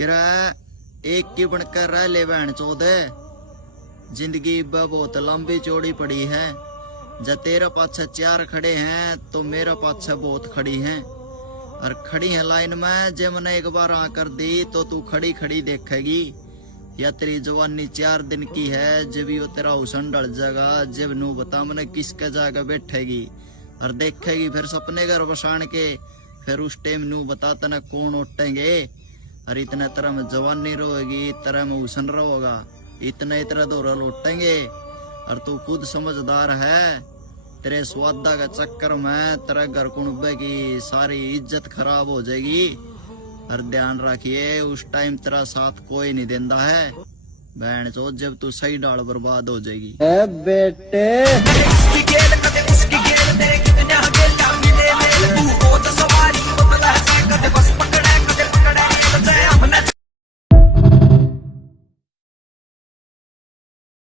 तेरा एक की बनकर रह ले बहन चौदह। जिंदगी बहुत लंबी चौड़ी पड़ी है। जब तेरे पाछे चार खड़े हैं तो मेरे पाछे बहुत खड़ी हैं, और खड़ी है लाइन में। जब मैंने एक बार आकर दी तो तू खड़ी खड़ी देखेगी। या तेरी जवानी 4 दिन की है, जब यो तेरा हुसन डल जाएगा। जब नू बता मैंने किसके जाकर बैठेगी और देखेगी फिर सपने घर बसाण के। फिर उस टाइम नू बता तने कौन उठेंगे। और इतने तरह में जवानी रहेगी, तरह में हुसन रहोगा, इतने इतने दौर लौटेंगे। और तू खुद समझदार है, तेरे स्वादा के चक्कर में तेरे घर कुणबे की सारी इज्जत खराब हो जाएगी। और ध्यान रखिए उस टाइम तेरा साथ कोई नहीं देता है बहन चो, जब तू सही डाल बर्बाद हो जाएगी। बेटे